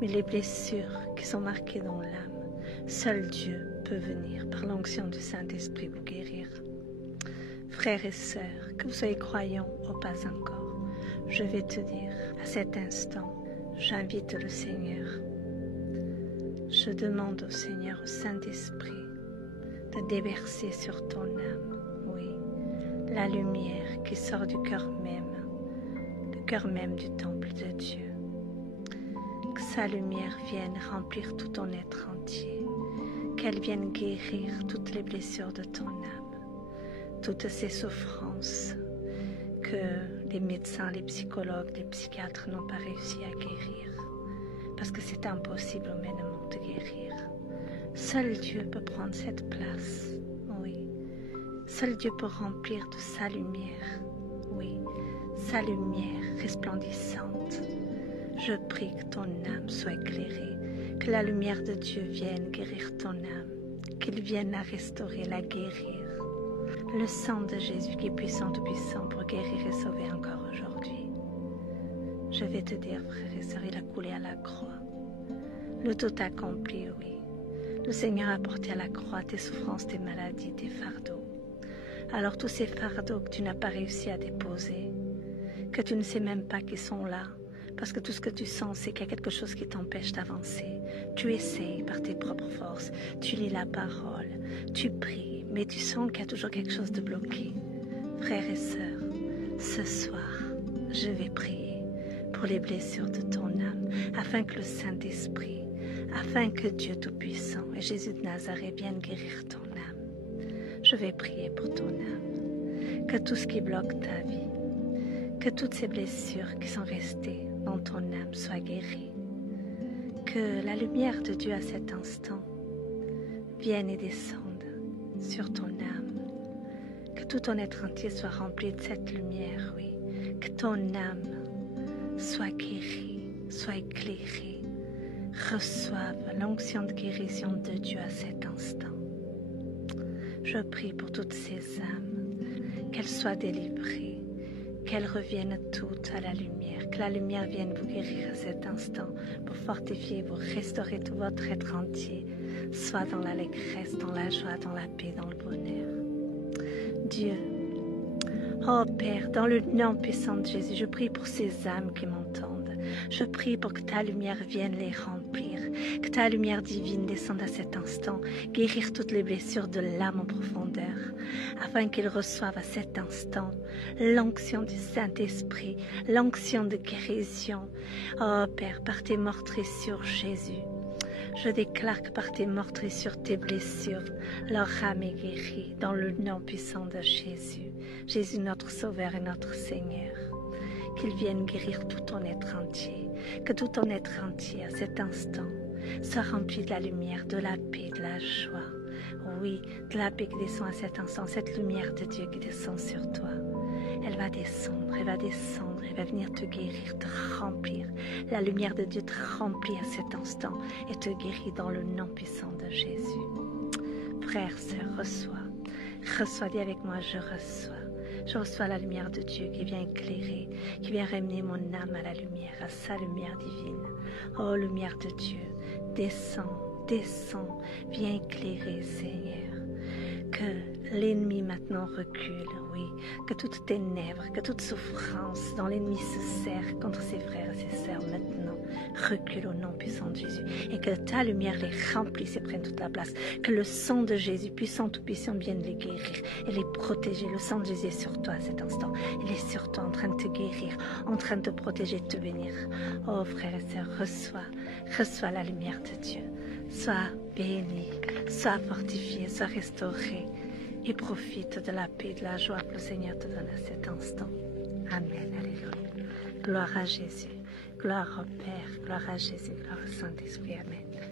mais les blessures qui sont marquées dans l'âme, seul Dieu peut venir par l'onction du Saint-Esprit vous guérir. Frères et sœurs, que vous soyez croyants ou pas encore, je vais te dire, à cet instant, j'invite le Seigneur. Je demande au Seigneur, au Saint-Esprit, de déverser sur ton âme, oui, la lumière qui sort du cœur même du temple de Dieu. Que sa lumière vienne remplir tout ton être entier, qu'elle vienne guérir toutes les blessures de ton âme, toutes ces souffrances que les médecins, les psychologues, les psychiatres n'ont pas réussi à guérir, parce que c'est impossible humainement de guérir. Seul Dieu peut prendre cette place, oui. Seul Dieu peut remplir de sa lumière, oui, sa lumière resplendissante. Je prie que ton âme soit éclairée, que la lumière de Dieu vienne guérir ton âme, qu'il vienne la restaurer, la guérir. Le sang de Jésus qui est puissant, tout puissant pour guérir et sauver encore aujourd'hui. Je vais te dire, frères et sœurs, il a coulé à la croix. Le tout accompli, oui. Le Seigneur a porté à la croix tes souffrances, tes maladies, tes fardeaux. Alors tous ces fardeaux que tu n'as pas réussi à déposer, que tu ne sais même pas qu'ils sont là, parce que tout ce que tu sens, c'est qu'il y a quelque chose qui t'empêche d'avancer. Tu essayes par tes propres forces, tu lis la parole, tu pries, mais tu sens qu'il y a toujours quelque chose de bloqué. Frères et sœurs, ce soir, je vais prier pour les blessures de ton âme, afin que le Saint-Esprit, afin que Dieu Tout-Puissant et Jésus de Nazareth viennent guérir ton âme. Je vais prier pour ton âme, que tout ce qui bloque ta vie, que toutes ces blessures qui sont restées dans ton âme soient guéries, que la lumière de Dieu à cet instant vienne et descende sur ton âme, que tout ton être entier soit rempli de cette lumière, oui, que ton âme soit guérie, soit éclairée, reçoive l'onction de guérison de Dieu à cet instant. Je prie pour toutes ces âmes, qu'elles soient délivrées, qu'elles reviennent toutes à la lumière, que la lumière vienne vous guérir à cet instant pour fortifier, vous restaurer tout votre être entier, soit dans l'allégresse, dans la joie, dans la paix, dans le bonheur. Dieu, oh Père, dans le nom puissant de Jésus, je prie pour ces âmes qui m'entendent. Je prie pour que ta lumière vienne les remplir, que ta lumière divine descende à cet instant, guérir toutes les blessures de l'âme en profondeur, afin qu'ils reçoivent à cet instant l'onction du Saint-Esprit, l'onction de guérison. Oh Père, par tes meurtrissures sur Jésus, je déclare que par tes meurtrissures sur tes blessures, leur âme est guérie dans le nom puissant de Jésus. Jésus notre Sauveur et notre Seigneur. Qu'il vienne guérir tout ton être entier, que tout ton être entier à cet instant soit rempli de la lumière, de la paix, de la joie. Oui, de la paix qui descend à cet instant, cette lumière de Dieu qui descend sur toi. Elle va descendre, elle va venir te guérir, te remplir. La lumière de Dieu te remplit à cet instant et te guérit dans le nom puissant de Jésus. Frère, sœur, reçois, dis avec moi, je reçois. Je reçois la lumière de Dieu qui vient éclairer, qui vient ramener mon âme à la lumière, à sa lumière divine. Oh, lumière de Dieu, descends, viens éclairer, Seigneur. Que l'ennemi maintenant recule, oui, que toute ténèbres, que toute souffrance dont l'ennemi se sert contre ses frères et ses sœurs maintenant recule au nom puissant de Jésus et que ta lumière les remplisse et prenne toute la place, que le sang de Jésus puissant tout puissant vienne les guérir et les protéger. Le sang de Jésus est sur toi à cet instant, il est sur toi en train de te guérir, en train de te protéger, de te bénir. Oh frères et sœurs, reçois la lumière de Dieu. Sois béni, sois fortifié, sois restauré et profite de la paix, de la joie que le Seigneur te donne à cet instant. Amen, alléluia. Gloire à Jésus, gloire au Père, gloire à Jésus, gloire au Saint-Esprit, amen.